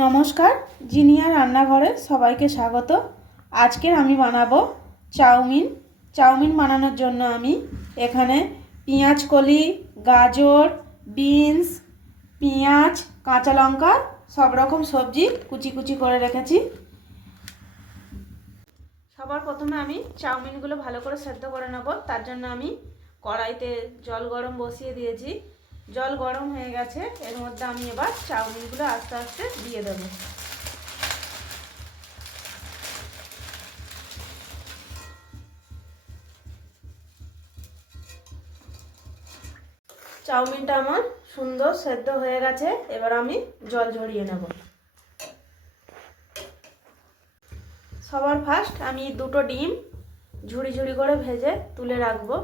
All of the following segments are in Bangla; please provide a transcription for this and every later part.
নমস্কার, জিনিয়া রান্নাঘরে সবাইকে স্বাগত। আজকের আমি বানাবো চাউমিন। চাউমিন বানানোর জন্য আমি এখানে পেঁয়াজ কলি, গাজর, বিনস, পেঁয়াজ, কাঁচা লঙ্কা সব রকম সবজি কুচি কুচি করে রেখেছি। সবার প্রথমে আমি চাউমিনগুলো ভালো করে সেদ্ধ করে নেব। তার জন্য আমি কড়াইতে জল গরম বসিয়ে দিয়েছি। জল গরম হয়ে গেছে, এর মধ্যে আমি এবার চাউমিনগুলো আস্তে আস্তে দিয়ে দেব। চাউমিনটা আমার সুন্দর সেদ্ধ হয়ে গেছে, এবার আমি জল ঝরিয়ে নেব। সবার ফার্স্ট আমি দুটো ডিম ঝুড়ি ঝুড়ি করে ভেজে তুলে রাখবো।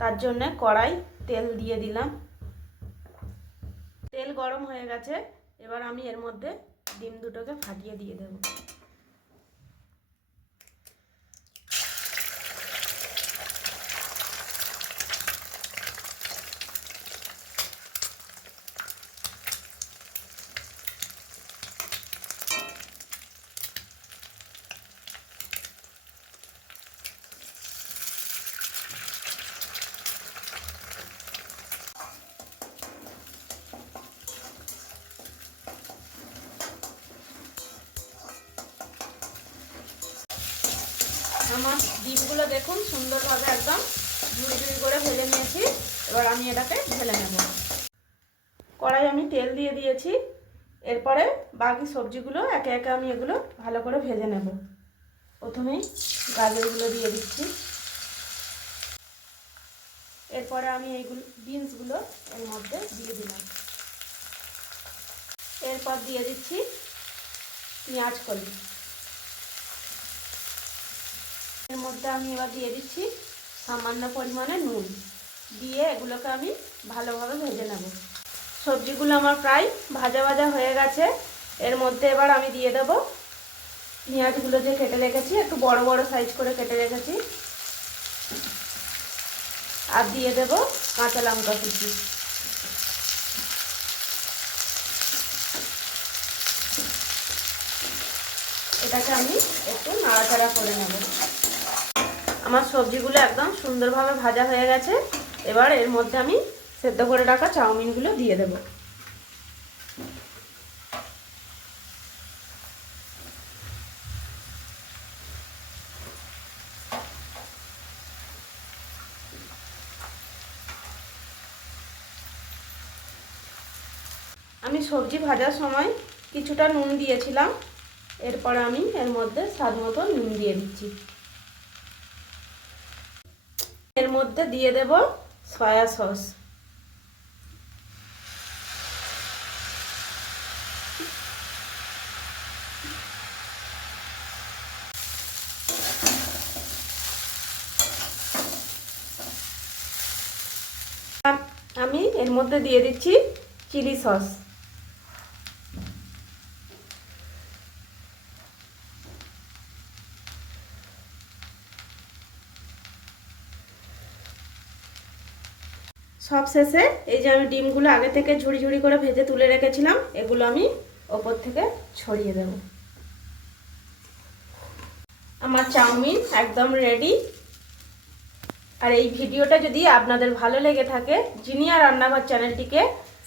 তার জন্যে কড়াই তেল দিয়ে দিলাম। তেল গরম হয়ে গেছে, এবার আমি এর মধ্যে ডিম দুটোকে ফাটিয়ে দিয়ে দেব। আমার ডিমগুলো দেখুন সুন্দরভাবে একদম ঝুড়ি ঝুড়ি করে ভেজে নিয়েছি। এবার আমি এটাকে ঢেলে নেব। কড়াই আমি তেল দিয়ে দিয়েছি। এরপরে বাকি সবজিগুলো একে একে আমি এগুলো ভালো করে ভেজে নেব। প্রথমেই গাজরগুলো দিয়ে দিচ্ছি। এরপরে আমি এইগুলো বিনসগুলো এর মধ্যে দিয়ে দিলাম। এরপর দিয়ে দিচ্ছি পেঁয়াজ কলি। এর মধ্যে আমি এবার দিয়ে দিচ্ছি সামান্য পরিমাণে নুন, দিয়ে এগুলোকে আমি ভালোভাবে ভেজে নেব। সবজিগুলো আমার প্রায় ভাজা ভাজা হয়ে গেছে। এর মধ্যে এবার আমি দিয়ে দেব পেঁয়াজগুলো যে কেটে রেখেছি, একটু বড় বড় সাইজ করে কেটে রেখেছি, আর দিয়ে দেব কাঁচা লঙ্কা কুচি। এটাকে আমি একটু নাড়াচাড়া করে নেব। আমার সবজিগুলো একদম সুন্দরভাবে ভাজা হয়ে গেছে। এবার এর মধ্যে আমি সেদ্ধ করে রাখা চাউমিনগুলো দিয়ে দেব। আমি সবজি ভাজার সময় কিছুটা নুন দিয়েছিলাম। এরপরে আমি এর মধ্যে স্বাদ মতো নুন দিয়ে দিচ্ছি। এর মধ্যে দিয়ে দেব সয়া সস। আমি এর মধ্যে দিয়ে দিচ্ছি চিলি সস। সব শেষে এই যে আমি ডিমগুলো আগে থেকে ঝুড়ি ঝুড়ি করে ভেজে তুলে রেখেছিলাম, এগুলো আমি ওপর থেকে ছড়িয়ে দেব। আমার চাউমিন একদম রেডি। আর এই ভিডিওটা যদি আপনাদের ভালো লেগে থাকে, জিনিয়া রান্নাঘর চ্যানেলটিকে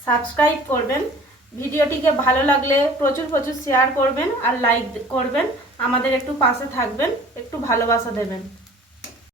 সাবস্ক্রাইব করবেন। ভিডিওটিকে ভালো লাগলে প্রচুর প্রচুর শেয়ার করবেন আর লাইক করবেন। আমাদের একটু পাশে থাকবেন, একটু ভালোবাসা দেবেন।